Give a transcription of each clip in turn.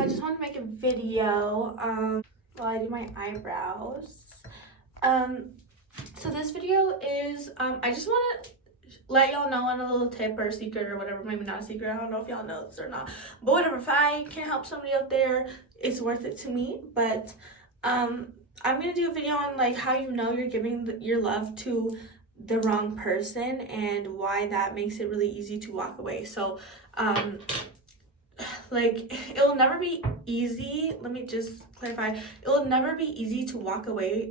I just want to make a video while I do my eyebrows. So this video is I just want to let y'all know on a little tip or a secret or whatever, maybe not a secret, I don't know if y'all know this or not, but whatever, if I can help somebody out there, it's worth it to me. But I'm gonna do a video on like how you know you're giving your love to the wrong person and why that makes it really easy to walk away. So like, it will never be easy, let me just clarify, it will never be easy to walk away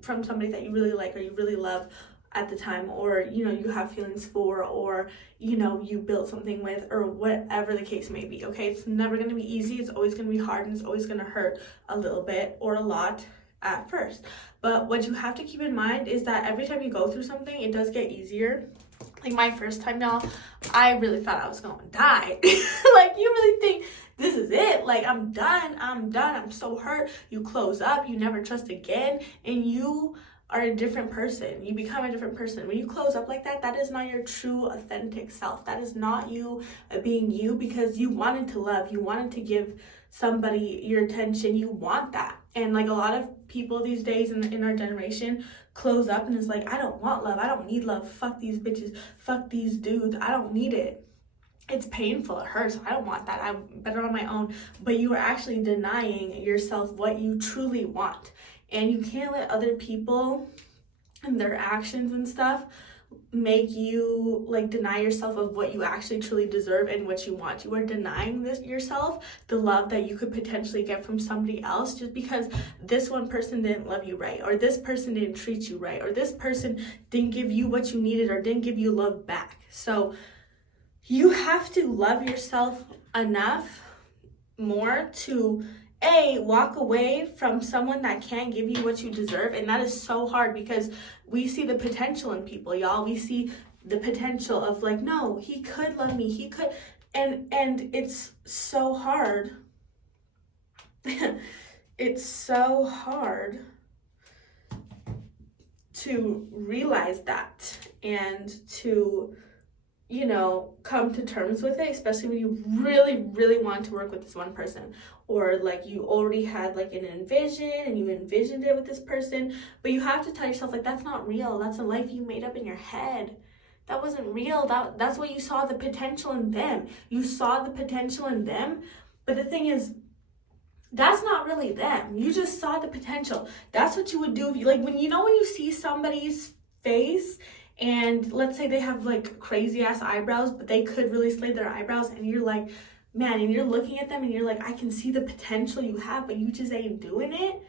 from somebody that you really like or you really love at the time, or you know, you have feelings for, or you know, you built something with, or whatever the case may be. Okay, it's never going to be easy. It's always going to be hard, and it's always going to hurt a little bit or a lot at first. But what you have to keep in mind is that every time you go through something, it does get easier. Like my first time, y'all, I really thought I was gonna die. Like, you really think this is it, like I'm done, I'm so hurt. You close up, you never trust again, and you are a different person. You become a different person. When you close up like that, that is not your true authentic self. That is not you being you, because you wanted to love, you wanted to give somebody your attention, you want that. And like a lot of people these days in our generation close up and is like, I don't want love, I don't need love, fuck these bitches, fuck these dudes, I don't need it. It's painful, it hurts, I don't want that, I'm better on my own. But you are actually denying yourself what you truly want. And you can't let other people and their actions and stuff make you like deny yourself of what you actually truly deserve and what you want. You are denying yourself the love that you could potentially get from somebody else just because this one person didn't love you right, or this person didn't treat you right, or this person didn't give you what you needed or didn't give you love back. So you have to love yourself enough more to walk away from someone that can't give you what you deserve. And that is so hard because we see the potential in people, y'all. We see the potential of like, no, he could love me, he could, and it's so hard. It's so hard to realize that and to, you know, come to terms with it, especially when you really want to work with this one person, or like you already had like an envision and you envisioned it with this person. But you have to tell yourself like, that's not real, that's a life you made up in your head. That wasn't real. That's what you saw, the potential in them. You saw the potential in them, but the thing is, that's not really them. You just saw the potential. That's what you would do if you, like, when you see somebody's face and let's say they have like crazy ass eyebrows, but they could really slay their eyebrows, and you're like, man, and you're looking at them and you're like, I can see the potential you have, but you just ain't doing it.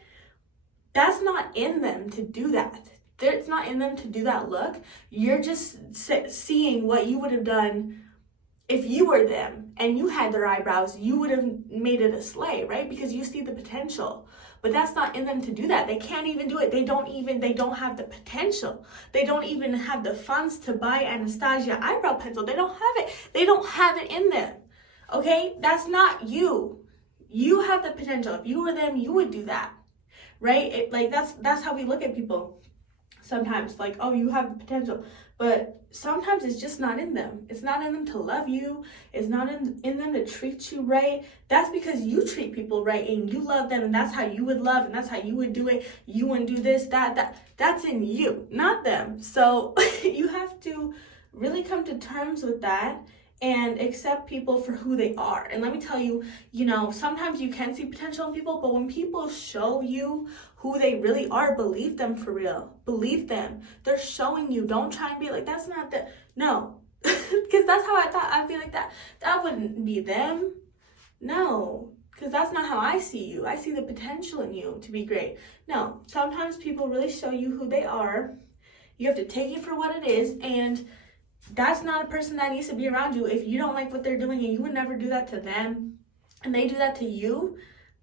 That's not in them to do that. It's not in them to do that look. You're just seeing what you would have done if you were them and you had their eyebrows. You would have made it a slay, right? Because you see the potential. But that's not in them to do that. They can't even do it. They don't have the potential. They don't even have the funds to buy Anastasia eyebrow pencil. They don't have it. They don't have it in them. Okay? That's not you. You have the potential. If you were them, you would do that. Right? Like that's how we look at people. Sometimes like, oh, you have the potential, but sometimes it's just not in them. It's not in them to love you. It's not in them to treat you right. That's because you treat people right and you love them, and that's how you would love, and that's how you would do it. You wouldn't do this, that's in you, not them. So you have to really come to terms with that and accept people for who they are. And let me tell you, you know, sometimes you can see potential in people, but when people show you who they really are, believe them for real. Believe them. They're showing you. Don't try and be like, that's not the, no. Because that's how I thought. I'd be like, that wouldn't be them. No. Because that's not how I see you. I see the potential in you to be great. No. Sometimes people really show you who they are. You have to take it for what it is, and that's not a person that needs to be around you. If you don't like what they're doing and you would never do that to them and they do that to you,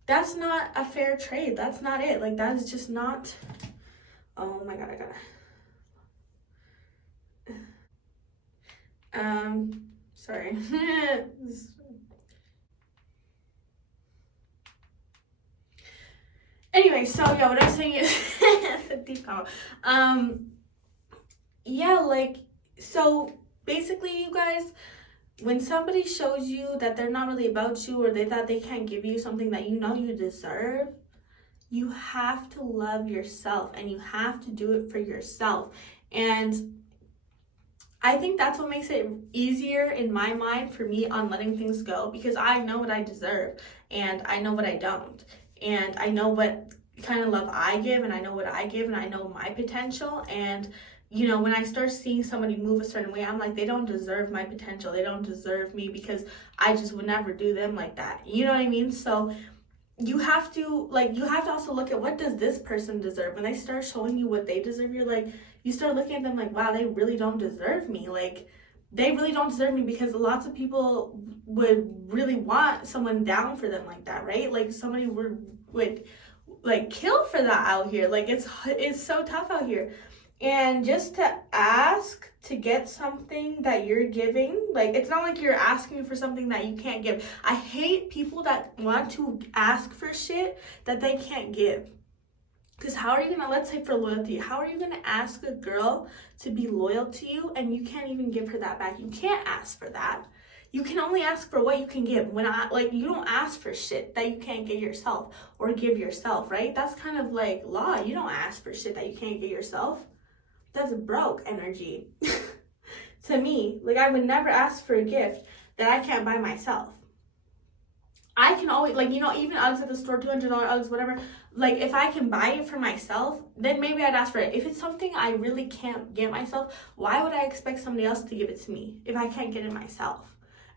that's not a fair trade. That's not it. Like, that is just not. Oh my god, I gotta sorry. Anyway, so yeah, what I'm saying is it's a deep call. Yeah, like, so basically, you guys, when somebody shows you that they're not really about you, or they thought they can't give you something that you know you deserve, you have to love yourself, and you have to do it for yourself. And I think that's what makes it easier in my mind for me on letting things go, because I know what I deserve and I know what I don't. And I know what kind of love I give, and I know what I give, and I know my potential. And you know, when I start seeing somebody move a certain way, I'm like, they don't deserve my potential. They don't deserve me, because I just would never do them like that. You know what I mean? So you have to also look at, what does this person deserve? When they start showing you what they deserve, you start looking at them like, wow, they really don't deserve me. Like, they really don't deserve me, because lots of people would really want someone down for them like that, right? Like, somebody would like kill for that out here. Like, it's so tough out here. And just to ask to get something that you're giving, like, it's not like you're asking for something that you can't give. I hate people that want to ask for shit that they can't give. Because how are you gonna, let's say for loyalty, how are you gonna ask a girl to be loyal to you and you can't even give her that back? You can't ask for that. You can only ask for what you can give. You don't ask for shit that you can't get yourself or give yourself, right? That's kind of like law. You don't ask for shit that you can't get yourself. That's broke energy. To me, like, I would never ask for a gift that I can't buy myself. I can always, like, you know, even Uggs at the store, $200 Uggs, whatever. Like, if I can buy it for myself, then maybe I'd ask for it. If it's something I really can't get myself, why would I expect somebody else to give it to me if I can't get it myself?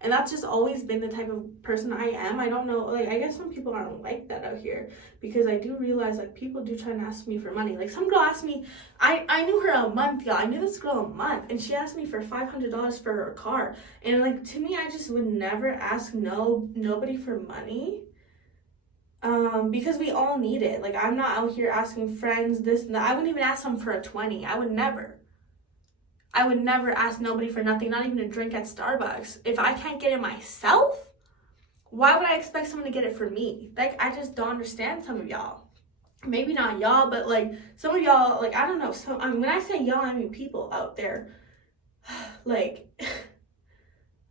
And that's just always been the type of person I am. I don't know, like, I guess some people aren't like that out here, because I do realize, like, people do try and ask me for money. Like, some girl asked me, I knew her a month, y'all. I knew this girl a month, and she asked me for $500 for her car. And, like, to me, I just would never ask nobody for money. Because we all need it. Like, I'm not out here asking friends this and that. I wouldn't even ask them for a 20. I would never ask nobody for nothing, not even a drink at Starbucks. If I can't get it myself, why would I expect someone to get it for me? Like, I just don't understand some of y'all. Maybe not y'all, but like some of y'all, like, I don't know. So when I say y'all, I mean people out there. Like,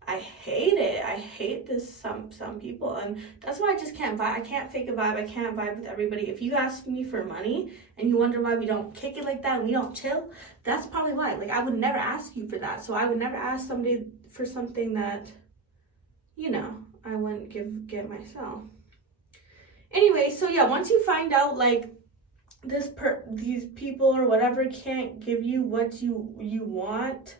I hate it. I hate this some people, and that's why I just can't vibe. I can't fake a vibe. I can't vibe with everybody. If you ask me for money and you wonder why we don't kick it like that and we don't chill, that's probably why. Like, I would never ask you for that. So I would never ask somebody for something that, you know, I wouldn't get myself. Anyway, so yeah, once you find out, like, these people or whatever can't give you what you want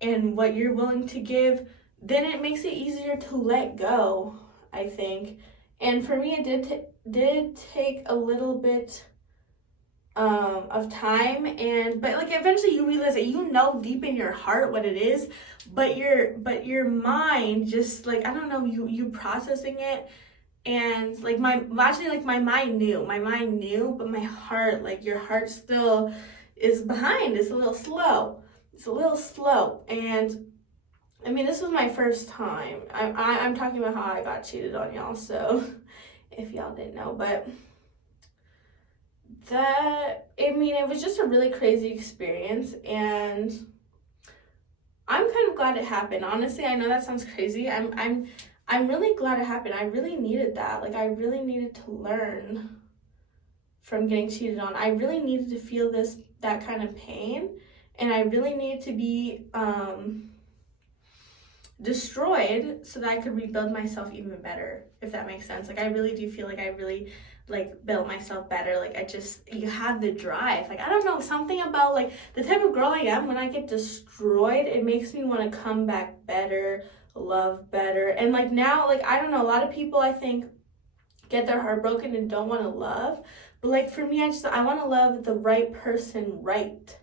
and what you're willing to give, then it makes it easier to let go, I think. And for me, it did take a little bit of time, but like, eventually you realize that you know deep in your heart what it is, but your mind just, like, I don't know, you processing it. And like my mind knew, but my heart, like, your heart still is behind. It's a little slow. And I mean, this was my first time. I'm talking about how I got cheated on, y'all, so if y'all didn't know. But it was just a really crazy experience, and I'm kind of glad it happened. Honestly, I know that sounds crazy. I'm really glad it happened. I really needed that. Like, I really needed to learn from getting cheated on. I really needed to feel that kind of pain. And I really needed to be destroyed so that I could rebuild myself even better, if that makes sense. Like, I really do feel like I really, like, built myself better. Like, you have the drive. Like, I don't know, something about, like, the type of girl I am, when I get destroyed, it makes me want to come back better, love better. And, like, now, like, I don't know, a lot of people, I think, get their heart broken and don't want to love. But, like, for me, I want to love the right person right.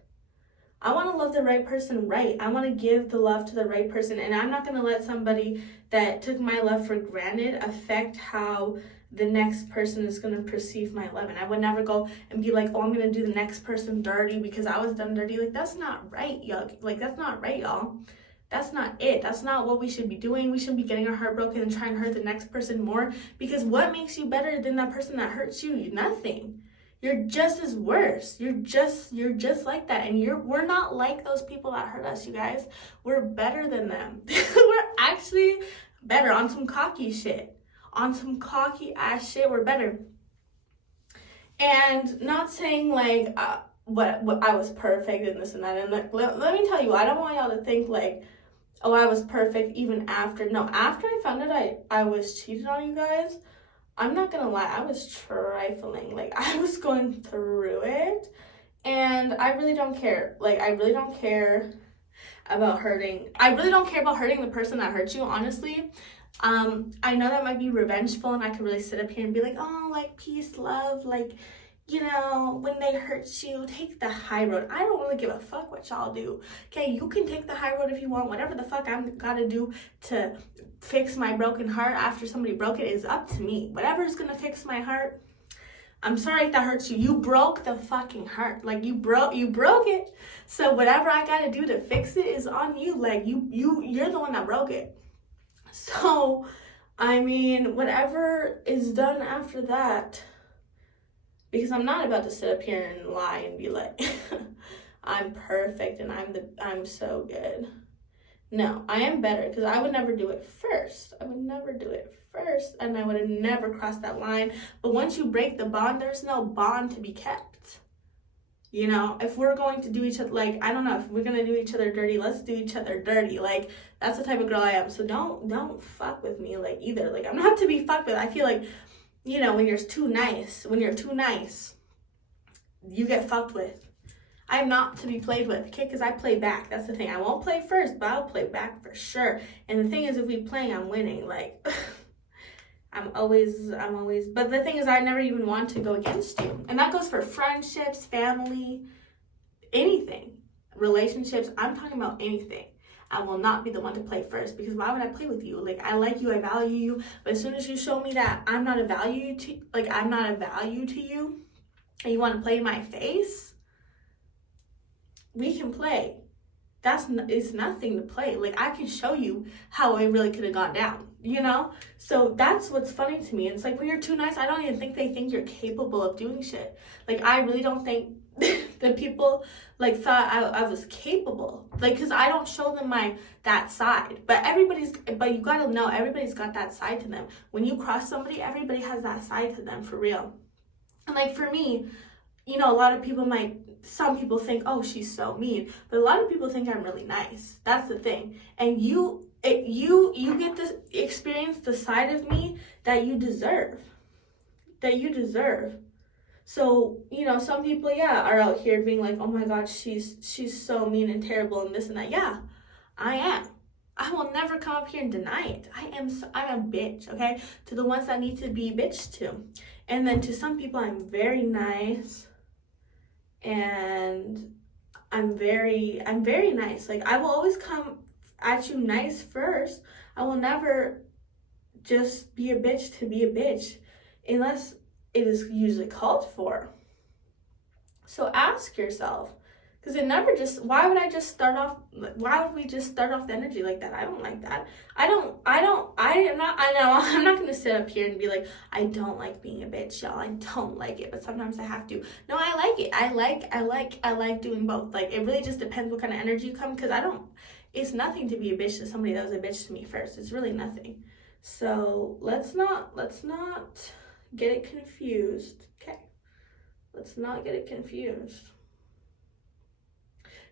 I want to love the right person right. I want to give the love to the right person. And I'm not going to let somebody that took my love for granted affect how the next person is going to perceive my love. And I would never go and be like, oh, I'm going to do the next person dirty because I was done dirty. Like, that's not right, y'all. Like, that's not right, y'all. That's not it. That's not what we should be doing. We shouldn't be getting our heart broken and trying to hurt the next person more, because what makes you better than that person that hurts you? Nothing. you're just as worse. You're just like that. And we're not like those people that hurt us, you guys. We're better than them. We're actually better on some cocky shit. On some cocky ass shit, we're better. And not saying like what I was perfect and this and that. And like, let me tell you, I don't want y'all to think like, oh, I was perfect even after. No, after I found out I was cheated on, you guys, I'm not gonna lie, I was trifling. Like, I was going through it, and I really don't care. Like, I really don't care about hurting. I really don't care about hurting the person that hurt you, honestly. I know that might be revengeful, and I could really sit up here and be like, oh, like, peace, love, like, you know, when they hurt you, take the high road. I don't really give a fuck what y'all do. Okay, you can take the high road if you want. Whatever the fuck I'm gotta do to fix my broken heart after somebody broke it is up to me. Whatever's gonna fix my heart, I'm sorry if that hurts you. You broke the fucking heart. Like, you broke it. So whatever I gotta do to fix it is on you. Like, you're the one that broke it. So, I mean, whatever is done after that, because I'm not about to sit up here and lie and be like, I'm perfect and I'm so good. No, I am better, because I would never do it first. I would never do it first, and I would have never crossed that line. But once you break the bond, there's no bond to be kept. You know, if we're going to do each other, like, I don't know, if we're going to do each other dirty, let's do each other dirty. Like, that's the type of girl I am. So don't fuck with me, like, either. Like, I'm not to be fucked with. I feel like, you know, when you're too nice, you get fucked with. I'm not to be played with, okay? Because I play back. That's the thing. I won't play first, but I'll play back for sure. And the thing is, if we play, I'm winning. Like, I'm always, but the thing is, I never even want to go against you. And that goes for friendships, family, anything. Relationships, I'm talking about anything. I will not be the one to play first, because why would I play with you? Like, I like you, I value you, but as soon as you show me that I'm not a value to you, and you want to play in my face, we can play. It's nothing to play. Like, I can show you how it really could have gone down, you know? So that's what's funny to me. It's like, when you're too nice, I don't even think they think you're capable of doing shit. Like, I really don't think that people like thought I was capable. Like, because I don't show them that side. But you gotta know, everybody's got that side to them. When you cross somebody, everybody has that side to them, for real. And like, for me, you know, some people think, oh, she's so mean, but a lot of people think I'm really nice. That's the thing. And you get to experience the side of me that you deserve. So, you know, some people, are out here being like, oh my God, she's so mean and terrible and this and that. Yeah, I am. I will never come up here and deny it. I'm a bitch, okay? To the ones that need to be bitched to. And then to some people, I'm very nice. And I'm very nice. Like, I will always come at you nice first. I will never just be a bitch to be a bitch, unless it is usually called for. So ask yourself, because why would we just start off the energy like that? I don't like that. I'm not gonna sit up here and be like, I don't like being a bitch, y'all. I don't like it, but sometimes I have to. No, I like it. I like doing both. Like, it really just depends what kind of energy you come, because it's nothing to be a bitch to somebody that was a bitch to me first. It's really nothing. So let's not get it confused, okay? Let's not get it confused.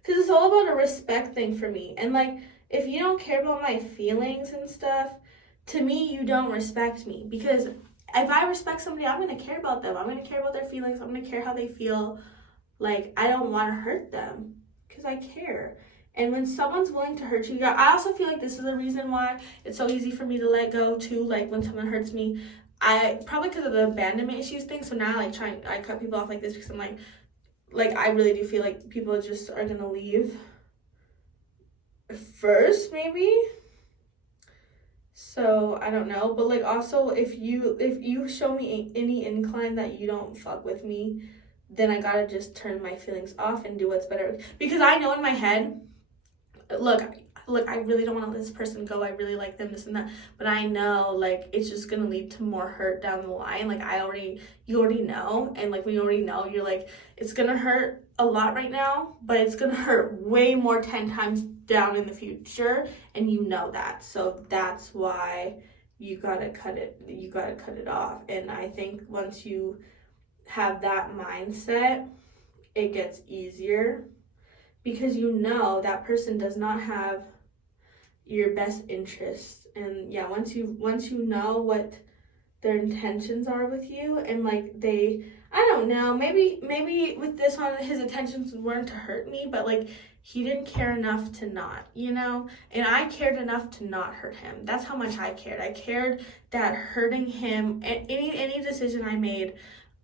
Because it's all about a respect thing for me. And, like, if you don't care about my feelings and stuff, to me, you don't respect me. Because if I respect somebody, I'm going to care about them. I'm going to care about their feelings. I'm going to care how they feel. Like, I don't want to hurt them, because I care. And when someone's willing to hurt you, I also feel like this is the reason why it's so easy for me to let go, too. Like, when someone hurts me, probably because of the abandonment issues thing. So now I cut people off like this, because I'm like, I really do feel like people just are gonna leave first, maybe. So I don't know, but like, also, if you show me any incline that you don't fuck with me, then I gotta just turn my feelings off and do what's better. Because I know in my head, look, look, I really don't want to let this person go. I really like them, this and that. But I know, like, it's just going to lead to more hurt down the line. Like, you already know. And, like, when you already know, you're like, it's going to hurt a lot right now, but it's going to hurt way more 10 times down in the future. And you know that. So that's why you got to cut it off. And I think once you have that mindset, it gets easier, because you know that person does not have your best interests. And yeah, once you know what their intentions are with you, and like I don't know, maybe with this one his intentions weren't to hurt me, but like he didn't care enough to not, and I cared enough to not hurt him. That's how much I cared. I cared that hurting him, any decision I made,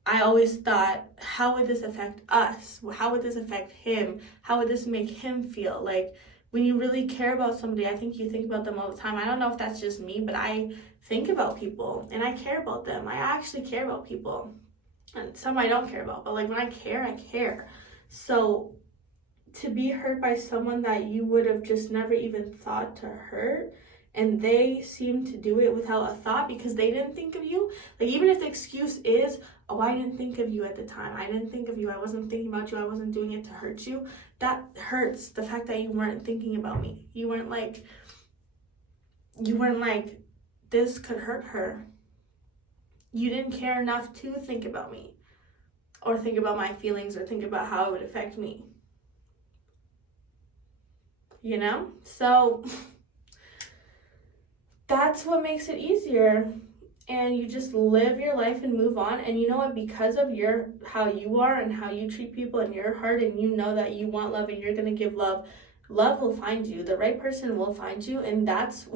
I always thought, how would this affect us? How would this affect him? How would this make him feel? Like, when you really care about somebody, I think you think about them all the time. I don't know if that's just me, but I think about people and I care about them. I actually care about people. And some I don't care about, but like when I care, I care. So to be hurt by someone that you would have just never even thought to hurt, and they seem to do it without a thought because they didn't think of you. Like, even if the excuse is, oh, I didn't think of you at the time. I didn't think of you. I wasn't thinking about you. I wasn't doing it to hurt you. That hurts, the fact that you weren't thinking about me. You weren't like, this could hurt her. You didn't care enough to think about me, or think about my feelings, or think about how it would affect me. So that's what makes it easier. And you just live your life and move on. And you know what? Because of how you are and how you treat people in your heart, and you know that you want love and you're going to give love, love will find you. The right person will find you. And that's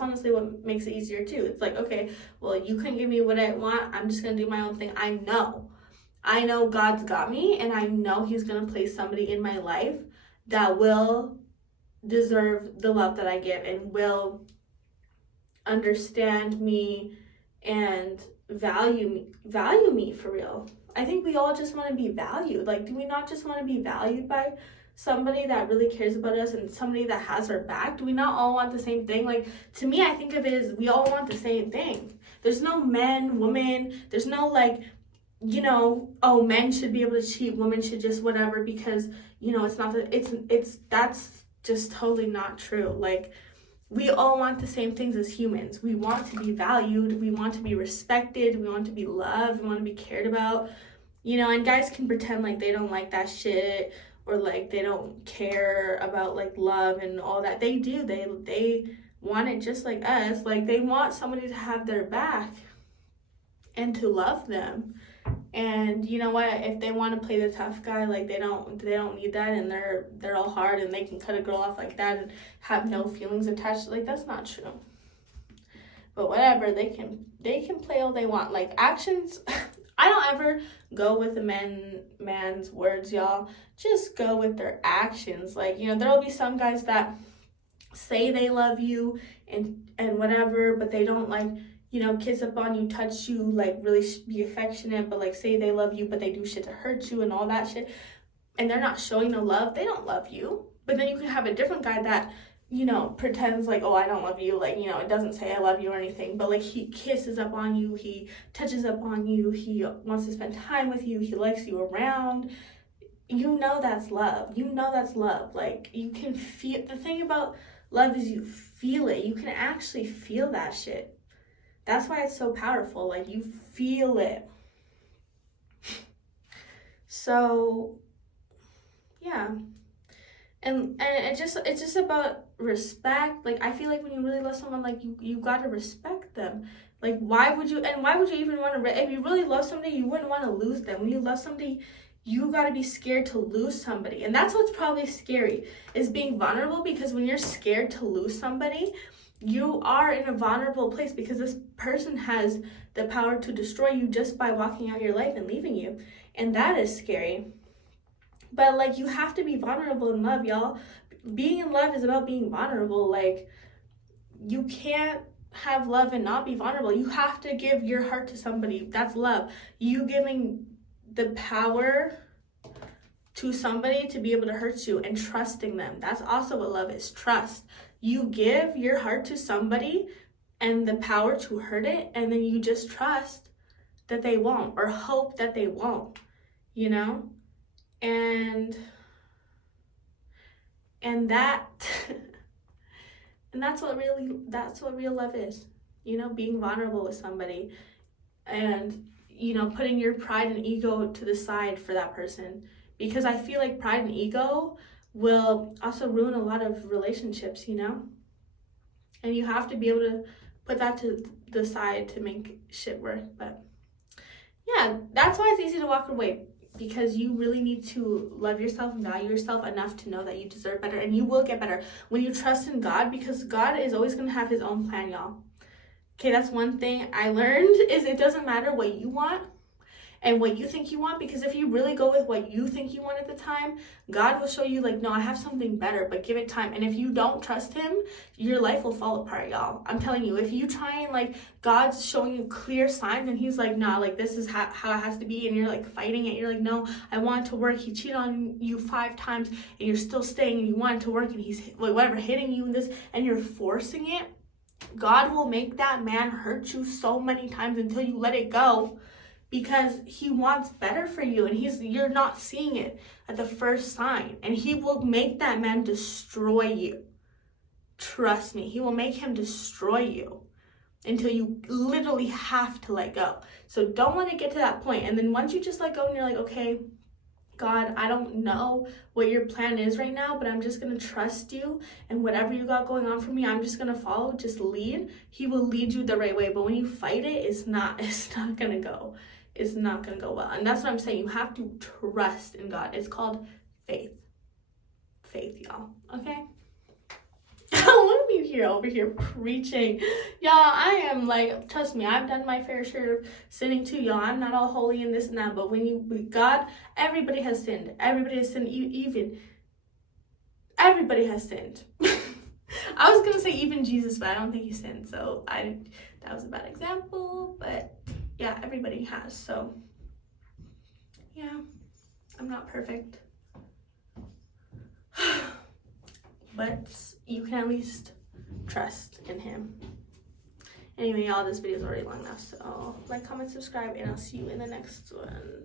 honestly what makes it easier too. It's like, okay, well, you couldn't give me what I want. I'm just going to do my own thing. I know God's got me, and I know he's going to place somebody in my life that will deserve the love that I give, and will understand me and value me for real. I think we all just want to be valued. Like, do we not just want to be valued by somebody that really cares about us and somebody that has our back? Do we not all want the same thing? Like, to me, I think of it as we all want the same thing. There's no men, woman, there's no like, oh, men should be able to cheat, women should just whatever, because it's not that that's just totally not true. Like, we all want the same things as humans. We want to be valued, we want to be respected, we want to be loved, we want to be cared about, and guys can pretend like they don't like that shit, or like they don't care about like love and all that. They do. They want it just like us. Like, they want somebody to have their back and to love them. And you know what? If they want to play the tough guy, like they don't need that, and they're all hard and they can cut a girl off like that and have no feelings attached. Like, that's not true. But whatever, they can play all they want. Like, actions, I don't ever go with the man's words, y'all. Just go with their actions. Like, there'll be some guys that say they love you and whatever, but they don't like, kiss up on you, touch you, like really be affectionate, but like say they love you, but they do shit to hurt you and all that shit, and they're not showing no love. They don't love you. But then you can have a different guy that, pretends like, oh, I don't love you. Like, it doesn't say I love you or anything, but like he kisses up on you, he touches up on you, he wants to spend time with you, he likes you around. That's love. That's love. Like, you can feel, the thing about love is you feel it. You can actually feel that shit. That's why it's so powerful. Like, you feel it. So, yeah. And it's just about respect. Like, I feel like when you really love someone, like, you gotta respect them. Like, why would you even want to, if you really love somebody, you wouldn't want to lose them. When you love somebody, you gotta be scared to lose somebody. And that's what's probably scary, is being vulnerable, because when you're scared to lose somebody, you are in a vulnerable place, because this person has the power to destroy you just by walking out your life and leaving you. And that is scary. But like, you have to be vulnerable in love, y'all. Being in love is about being vulnerable. Like, you can't have love and not be vulnerable. You have to give your heart to somebody. That's love. You giving the power to somebody to be able to hurt you and trusting them. That's also what love is. Trust. You give your heart to somebody and the power to hurt it, and then you just trust that they won't, or hope that they won't, you know? And that and that's what real love is, you know, being vulnerable with somebody, and, you know, putting your pride and ego to the side for that person. Because I feel like pride and ego will also ruin a lot of relationships, you know? And you have to be able to put that to the side to make shit work. But yeah, that's why it's easy to walk away, because you really need to love yourself and value yourself enough to know that you deserve better, and you will get better when you trust in God, because God is always going to have his own plan, y'all. Okay, that's one thing I learned, is it doesn't matter what you want and what you think you want, because if you really go with what you think you want at the time, God will show you, like, no, I have something better, but give it time. And if you don't trust him, your life will fall apart, y'all. I'm telling you, if you try and, like, God's showing you clear signs and he's like, nah, like, this is how it has to be, and you're like fighting it, you're like, no, I want it to work. He cheated on you 5 times and you're still staying, and you want it to work, and he's like, whatever, hitting you in this, and you're forcing it, God will make that man hurt you so many times until you let it go, because he wants better for you, and you're not seeing it at the first sign, and he will make that man destroy you. Trust me, he will make him destroy you until you literally have to let go. So don't let it get to that point. And then once you just let go and you're like, okay, God, I don't know what your plan is right now, but I'm just going to trust you, and whatever you got going on for me, I'm just going to follow, just lead. He will lead you the right way. But when you fight it, it's not going to go. It's not going to go well. And that's what I'm saying. You have to trust in God. It's called faith. Faith, y'all. Okay? I want to be over here preaching. Y'all, I am like, trust me, I've done my fair share of sinning too, y'all. I'm not all holy and this and that. But with God, everybody has sinned. Everybody has sinned. Even everybody has sinned. I was going to say even Jesus, but I don't think he sinned. So that was a bad example. But yeah, everybody has. So yeah, I'm not perfect. But you can at least trust in him. Anyway, y'all, this video is already long enough. So like, comment, subscribe, and I'll see you in the next one.